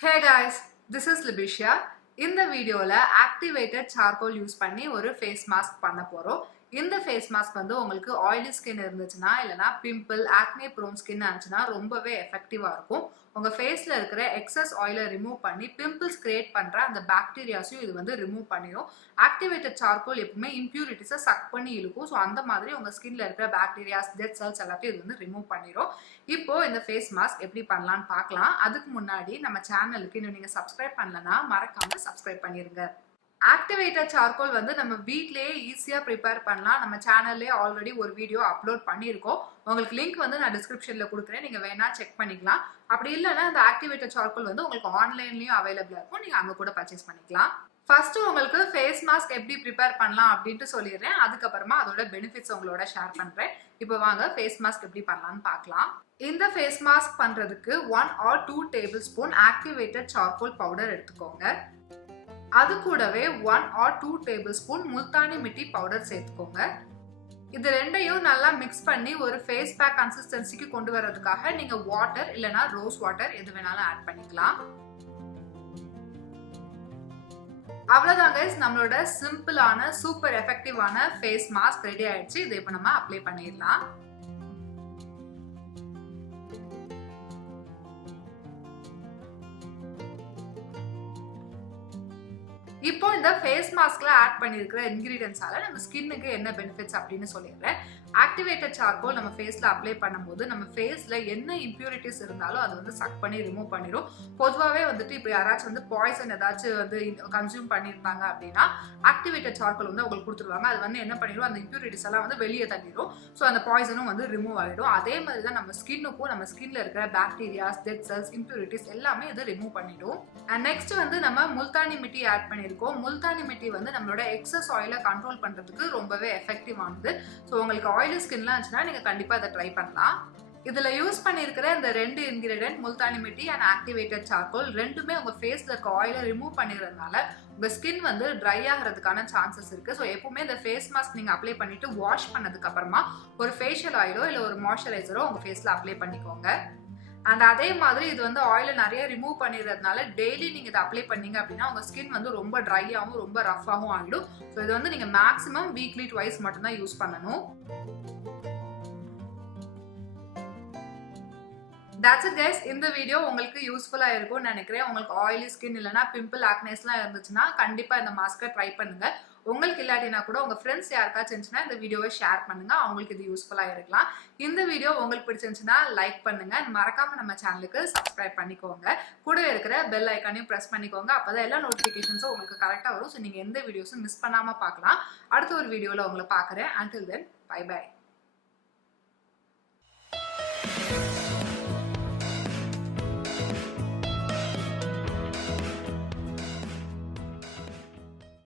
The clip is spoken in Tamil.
Hey guys, this is Libi. இந்த வீடியோல ஆக்டிவேட்டட் சார்கோல் யூஸ் பண்ணி ஒரு ஃபேஸ் மாஸ்க் பண்ண போறோம். இந்த ஃபேஸ் மாஸ்க் வந்து உங்களுக்கு ஆயிலி ஸ்கின் இருந்துச்சுன்னா இல்லனா பிம்பிள், ஆக்னே ப்ரோன் ஸ்கின் ஆச்சுன்னா ரொம்பவே எஃபெக்டிவா இருக்கும். உங்க ஃபேஸ்ல இருக்கிற எக்ஸஸ் ஆயிலை ரிமூவ் பண்ணி பிம்பிள்ஸ் கிரியேட் பண்ற அந்த பாக்டீரியாஸையும் இது வந்து ரிமூவ் பண்ணிடும். ஆக்டிவேட்டட் சார்கோல் எப்பவுமே இம்பியூரிட்டிஸை சக் பண்ணி இழுக்கும். ஸோ அந்த மாதிரி உங்க ஸ்கின்ல இருக்கிற பாக்டீரியாஸ், டெட் செல்ஸ் எல்லாத்தையும் இது வந்து ரிமூவ் பண்ணிடும். இப்போ இந்த ஃபேஸ் மாஸ்க் எப்படி பண்ணலாம்னு பார்க்கலாம். அதுக்கு முன்னாடி நம்ம சேனலுக்கு இன்னும் நீங்க சப்ஸ்கிரைப் பண்ணலன்னா மறக்காம சப்ஸ்கிரைப் பண்ணிருங்க. ஆக்டிவேட்டட் சார்கோல் வந்து நம்ம வீட்லயே ஈஸியா ப்ரிப்பேர் பண்ணலாம். நம்ம சேனல்லே ஆல்ரெடி ஒரு வீடியோ அப்லோட் பண்ணியிருக்கோம். உங்களுக்கு லிங்க் வந்து நான் டிஸ்கிரிப்ஷன்ல கொடுக்குறேன். நீங்க வேணா செக் பண்ணிக்கலாம். அப்படி இல்லைன்னா இந்த ஆக்டிவேட்டட் சார்கோல் வந்து உங்களுக்கு ஆன்லைன்லயும் அவைலபிளா இருக்கும். நீங்க அங்க கூட பர்ச்சேஸ் பண்ணிக்கலாம். ஃபர்ஸ்ட் உங்களுக்கு ஃபேஸ் மாஸ்க் எப்படி ப்ரிப்பேர் பண்ணலாம் அப்படின்ட்டு சொல்லிடுறேன். அதுக்கப்புறமா அதோட பெனிஃபிட்ஸ் உங்களோட ஷேர் பண்றேன். இப்போ வாங்க ஃபேஸ் மாஸ்க் எப்படி பண்ணலாம்னு பார்க்கலாம். இந்த ஃபேஸ் மாஸ்க் பண்றதுக்கு 1 or 2 table spoon activated charcoal powder எடுத்துக்கோங்க. அது கூடவே 1 or 2 table spoon Multani mitti powder சேர்த்துக்கோங்க. இது ரெண்டையும் நல்லா மிக்ஸ் பண்ணி ஒரு ஃபேஸ் பேக் கன்சிஸ்டன்சிக்கு கொண்டு வரதுக்காக நீங்க வாட்டர் இல்லனா ரோஸ் வாட்டர் எது வேணாலும் ஆட் பண்ணிக்கலாம். அவ்வளவுதான் கைஸ், நம்மளோட சிம்பிளான சூப்பர் எஃபெக்டிவான ஃபேஸ் மாஸ்க் ரெடி ஆயிடுச்சு. இதை இப்போ நம்ம அப்ளை பண்ணிடலாம். இப்போ இந்த ஃபேஸ் மாஸ்க்ல ஆட் பண்ணியிருக்கிற இன்கிரீடியன்ஸால நம்ம ஸ்கின்னுக்கு என்ன பெனிஃபிட்ஸ் அப்படின்னு சொல்லிடுறேன். ஆக்டிவேட்டட் சார்கோல் நம்ம ஃபேஸ்ல அப்ளை பண்ணும்போது நம்ம ஃபேஸ்ல என்ன இம்பியூரிட்டிஸ் இருந்தாலும் அது வந்து சக் பண்ணி ரிமூவ் பண்ணிடும். பொதுவாகவே வந்துட்டு இப்போ யாராச்சும் வந்து பாய்சன் ஏதாச்சும் வந்து கன்சியூம் பண்ணியிருந்தாங்க அப்படின்னா ஆக்டிவேட்டட் சார்கோல் வந்து அவங்களுக்கு கொடுத்துருவாங்க. அது வந்து என்ன பண்ணிடும், அந்த இம்பியூரிட்டிஸ் எல்லாம் வந்து வெளியே தள்ளிடும். ஸோ அந்த பாய்சனும் வந்து ரிமூவ் ஆகிடும். அதே மாதிரி தான் நம்ம ஸ்கின்னுக்கும் நம்ம ஸ்கின்ல இருக்கிற பாக்டீரியாஸ், டெட் செல்ஸ், இம்பியூரிட்டிஸ் எல்லாமே இது ரிமூவ் பண்ணிடும். அண்ட் நெக்ஸ்ட் வந்து நம்ம முல்தானி மிட்டி ஆட் பண்ணியிருக்கோம். முல்தானி மிட்டி வந்து நம்மளோட எக்ஸஸ் ஆயிலை கண்ட்ரோல் பண்றதுக்கு ரொம்பவே எஃபெக்டிவானது. ஸோ உங்களுக்கு ஆயிலி ஸ்கின்லாம் இருந்துச்சுன்னா நீங்க கண்டிப்பா இதை ட்ரை பண்ணலாம். இதுல யூஸ் பண்ணியிருக்கிற இந்த 2 ingredient Multani mitti and activated charcoal ரெண்டுமே உங்க ஃபேஸ்ல இருக்க ஆயிலை ரிமூவ் பண்ணிடுறதுனால உங்க ஸ்கின் வந்து ட்ரை ஆகிறதுக்கான சான்சஸ் இருக்கு. ஸோ எப்பவுமே இந்த ஃபேஸ் மாஸ்க் நீங்க அப்ளை பண்ணிட்டு வாஷ் பண்ணதுக்கு அப்புறமா ஒரு ஃபேஷியல் ஆயிலோ இல்லை ஒரு மாய்ஸ்சரைசரோ உங்க ஃபேஸ்ல அப்ளை பண்ணிக்கோங்க. அண்ட் அதே மாதிரி இது வந்து ஆயிலை நிறைய ரிமூவ் பண்ணிடுறதுனால டெய்லி நீங்க இதை அப்ளை பண்ணீங்க அப்படின்னா உங்க ஸ்கின் வந்து ரொம்ப ட்ரையாகவும் ரொம்ப ரஃபாகவும் ஆகிடும். ஸோ இது வந்து நீங்க மேக்ஸிமம் வீக்லி ட்வைஸ் மட்டும்தான் யூஸ் பண்ணணும். That's it guys. இந்த வீடியோ உங்களுக்கு யூஸ்ஃபுல்லா இருக்கும்னு நினைக்கிறேன். உங்களுக்கு ஆயிலி ஸ்கின் இல்லைனா பிம்பிள், ஆக்னேஸ்லாம் இருந்துச்சுன்னா கண்டிப்பா இந்த மாஸ்கை ட்ரை பண்ணுங்க. உங்களுக்கு இல்லாட்டினா கூட உங்க ஃப்ரெண்ட்ஸ் யாருக்காச்சும் இருந்துச்சுன்னா இந்த வீடியோவை ஷேர் பண்ணுங்க. அவங்களுக்கு இது யூஸ்ஃபுல்லா இருக்கலாம். இந்த வீடியோ உங்களுக்கு பிடிச்சிருந்துச்சுன்னா லைக் பண்ணுங்க. மறக்காம நம்ம சேனலுக்கு சப்ஸ்கிரைப் பண்ணிக்கோங்க. கூட இருக்கிற பெல் ஐக்கானையும் பிரஸ் பண்ணிக்கோங்க. அப்பதான் எல்லா நோட்டிபிகேஷன்ஸும் உங்களுக்கு கரெக்டா வரும். ஸோ நீங்க எந்த வீடியோஸும் மிஸ் பண்ணாம பார்க்கலாம். அடுத்த ஒரு வீடியோல உங்களை பார்க்குறேன். Until then, bye bye.